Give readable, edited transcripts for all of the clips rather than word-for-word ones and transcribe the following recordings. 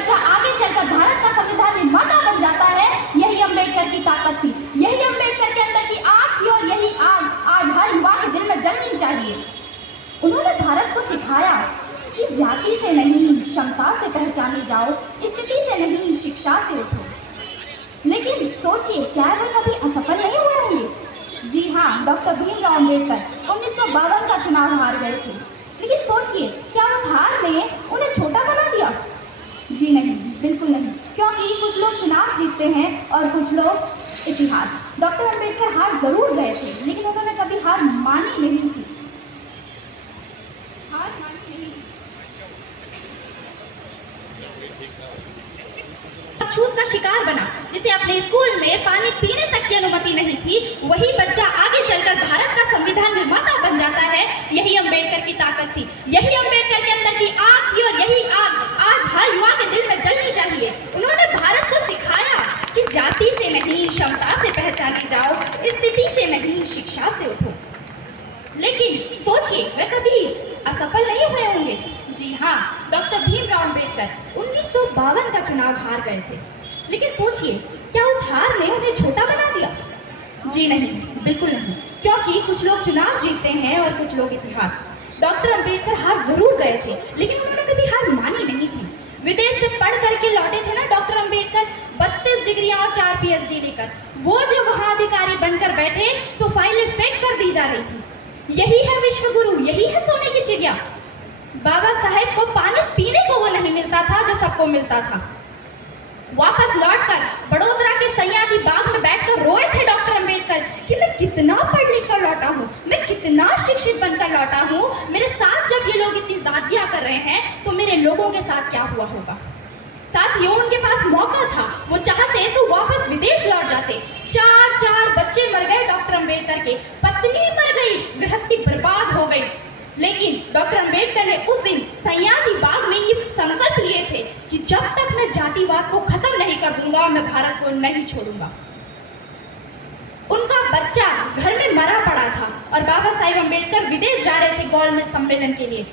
बच्चा आगे चलकर भारत का संविधान निर्माता बन जाता है, यही अम्बेडकर की ताकत थी, यही अम्बेडकर के अंदर की आग थी और यही आग आज हर युवा के दिल में जलनी चाहिए। उन्होंने भारत को सिखाया कि जाति से नहीं क्षमता से पहचाने जाओ, स्थिति से नहीं शिक्षा से उठो। लेकिन सोचिए, क्या वे कभी असफल नहीं हुए होंगे? जी हाँ, डॉक्टर भीमराव अम्बेडकर 1952 का चुनाव हार गए थे, लेकिन सोचिए, क्या उस हार ने उन्हें छोटा बना दिया? जी नहीं, बिल्कुल नहीं, क्योंकि कुछ लोग चुनाव जीतते हैं और कुछ लोग इतिहास। डॉक्टर अम्बेडकर हार जरूर गए थे, लेकिन उन्होंने कभी हार मानी नहीं थी। हार मानी नहीं। छूत का शिकार बना, जिसे अपने स्कूल में पानी पीने तक की अनुमति नहीं थी, वही बच्चा आगे चलकर भारत का संविधान निर्माता बन जाता है, यही अम्बेडकर की ताकत थी, यही अम्बेडकर के अंदर की आग थी और यही आग आज हर युवा के दिल में जलनी चाहिए। उन्होंने भारत को सिखाया कि जाति से नहीं क्षमता से पहचाने जाओ, स्थिति से नहीं शिक्षा से उठो। लेकिन सोचिए, वे कभी असफल नहीं हुए होंगे। जी हाँ, डॉक्टर भीमराव अम्बेडकर 1952 का चुनाव हार गए थे, लेकिन सोचिए, क्या उस हार ने उन्हें छोटा बना दिया? जी नहीं, बिल्कुल नहीं, क्योंकि कुछ लोग चुनाव जीतते हैं और कुछ लोग इतिहास। डॉक्टर अम्बेडकर हार जरूर गए थे, लेकिन उन्होंने कभी हार मानी नहीं थी। विदेश से पढ़ करके लौटे थे ना डॉक्टर अम्बेडकर, 32 डिग्रियां और 4 PhD लेकर। वो जो वहां अधिकारी बनकर बैठे तो फाइलें फेंक कर दी जा रही थी। यही है विश्व गुरु, यही है सोने की चिड़िया। बाबा साहेब को पानी पीने को वो नहीं मिलता था जो सबको मिलता था। वापस लौटकर बड़ोदरा के सयाजी बाग में बैठकर रोए थे डॉक्टर अम्बेडकर कि मैं कितना पढ़ लिख कर लौटा हूँ, मैं कितना शिक्षित बनकर लौटा हूँ। मेरे साथ जब ये लोग इतनी जातियां कर रहे हैं तो मेरे लोगों के साथ क्या हुआ होगा। साथियों, उनके पास मौका था, वो चाहते तो वापस विदेश लौट जाते। 4 बच्चे मर गए डॉक्टर अम्बेडकर के, पत्नी मर गई, गृहस्थी बर्बाद हो गई। लेकिन डॉक्टर अम्बेडकर ने उस दिन सयाजी बाग में ये संकल्प लिए थे कि जब तक मैं जातिवाद को खत्म नहीं कर दूंगा, मैं भारत को नहीं छोड़ूंगा। उनका बच्चा घर में मरा पड़ा था और बाबा साहेब अम्बेडकर विदेश जा रहे थे गोलमेज सम्मेलन के लिए।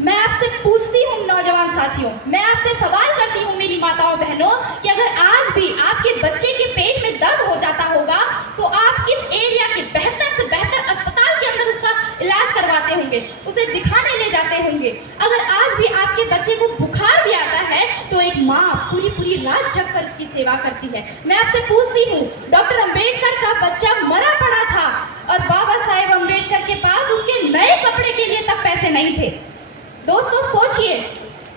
मैं आपसे पूछती हूँ नौजवान साथियों, मैं आपसे सवाल करती हूँ मेरी माताओं बहनों, कि अगर आज भी आपके बच्चे के पेट में दर्द हो जाता होगा तो आप किस एरिया के बेहतर से बेहतर अस्पताल के अंदर उसका इलाज करवाते होंगे, उसे दिखाने ले जाते होंगे। अगर आज भी आपके बच्चे को बुखार भी आता है तो एक माँ पूरी रात जग कर उसकी सेवा करती है। मैं आपसे पूछती हूँ, डॉक्टर अम्बेडकर का बच्चा मरा पड़ा था और बाबा साहेब अम्बेडकर के पास उसके नए कपड़े के लिए तब पैसे नहीं थे। दोस्तों सोचिए,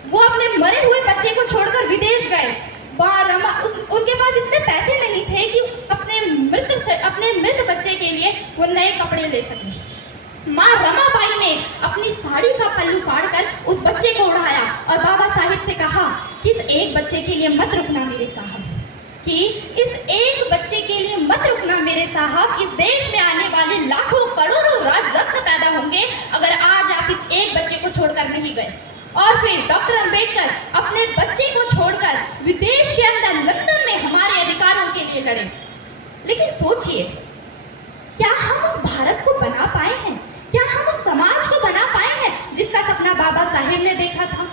वो अपने मरे हुए बच्चे को छोड़कर विदेश गए। उनके पास इतने पैसे नहीं थे कि अपने मृत बच्चे के लिए वो नए कपड़े ले सकें। माँ रमाबाई ने अपनी साड़ी का पल्लू फाड़कर उस बच्चे को उड़ाया और बाबा साहिब से कहा कि इस एक बच्चे के लिए मत रुकना मेरे साहब, कि इस एक बच्चे के लिए मत रुकना मेरे साहब। इस देश में आने वाले लाखों करोड़ों राजरत्न पैदा होंगे अगर आज आप इस एक बच्चे को छोड़कर नहीं गए। और फिर डॉक्टर अम्बेडकर अपने बच्चे को छोड़कर विदेश के अंदर लंदन में हमारे अधिकारों के लिए लड़े। लेकिन सोचिए, क्या हम उस भारत को बना पाए हैं? क्या हम उस समाज को बना पाए हैं जिसका सपना बाबा साहेब ने देखा था?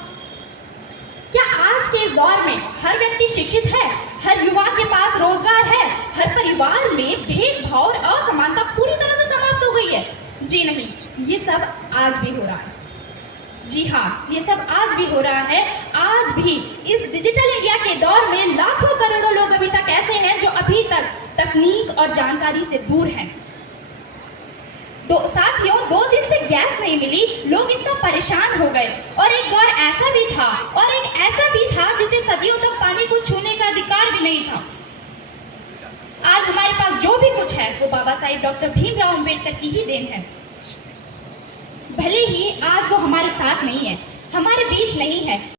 क्या आज के इस दौर में हर व्यक्ति शिक्षित है, हर युवा के पास रोजगार है, हर परिवार में भेदभाव और असमानता पूरी तरह से समाप्त हो गई है? जी नहीं, ये सब आज भी हो रहा है। जी हाँ, ये सब आज भी हो रहा है। आज भी इस डिजिटल इंडिया के दौर में लाखों करोड़ों लोग अभी तक ऐसे हैं जो अभी तक तकनीक और जानकारी से दूर हैं। साथियों, 2 दिन से गैस नहीं मिली, लोग इतना परेशान हो गए। और एक दौर ऐसा भी था जिसे सदियों तक पानी को छूने का अधिकार भी नहीं था। आज हमारे पास जो भी कुछ है वो बाबा साहेब डॉक्टर भीमराव अम्बेडकर की ही देन है। भले ही आज वो हमारे साथ नहीं है, हमारे बीच नहीं है।